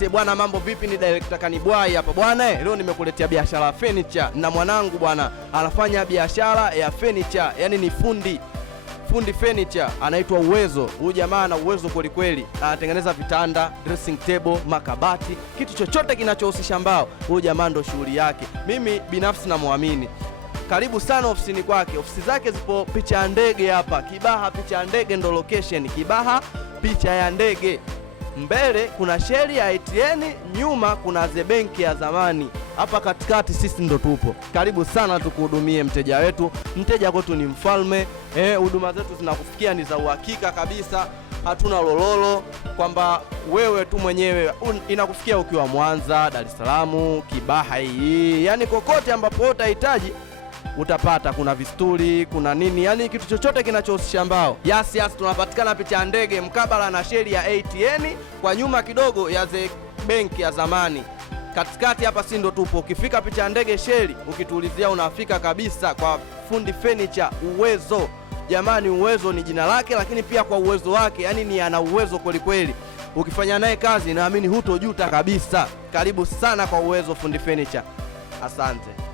Yes bwana, mambo vipi? Ni director Kanibwai hapa bwana. Leo nimekuletea biashara ya furniture na mwanangu bwana anafanya biashara ya furniture, yani ni fundi furniture, anaitwa Uwezo. Huyu jamaa ana uwezo kweli kweli, anatengeneza vitanda, dressing table, makabati, kitu chochote kinachohusisha mbao. Huyu jamaa ndo shughuli yake. Mimi binafsi namuamini. Karibu sana ofisini kwake. Ofisi zake zipo Picha ya Ndege hapa Kibaha. Picha ya Ndege ndo location, Kibaha Picha ya Ndege. Mbele kuna sheri ya ATM, nyuma kuna benki ya zamani. Hapa katikati sisi ndo tupo. Karibu sana tukuhudumie mteja wetu. Mteja kwetu ni mfalme. Huduma zetu zinakufikia ni za uhakika kabisa. Hatuna lololo kwamba wewe tu mwenyewe inakufikia ukiwa Mwanza, Dar es Salaam, Kibaha hii. Yani kokote ambapo utahitaji utapata. Kuna visturi, kuna nini, yani kitu chochote kinachohusisha mbao. Yes, tunapatikana Picha ya Ndege mkabala na sheri ya ATM, kwa nyuma kidogo ya benki ya zamani. Katikati hapa si ndo tupo. Ukifika Picha ya Ndege sheri, ukituulizia unafika kabisa kwa fundi furniture Uwezo. Jamani, Uwezo ni jina lake, lakini pia kwa uwezo wake, yani ni ana uwezo kweli kweli. Ukifanya naye kazi naamini hutojuta kabisa. Karibu sana kwa Uwezo fundi furniture. Asante.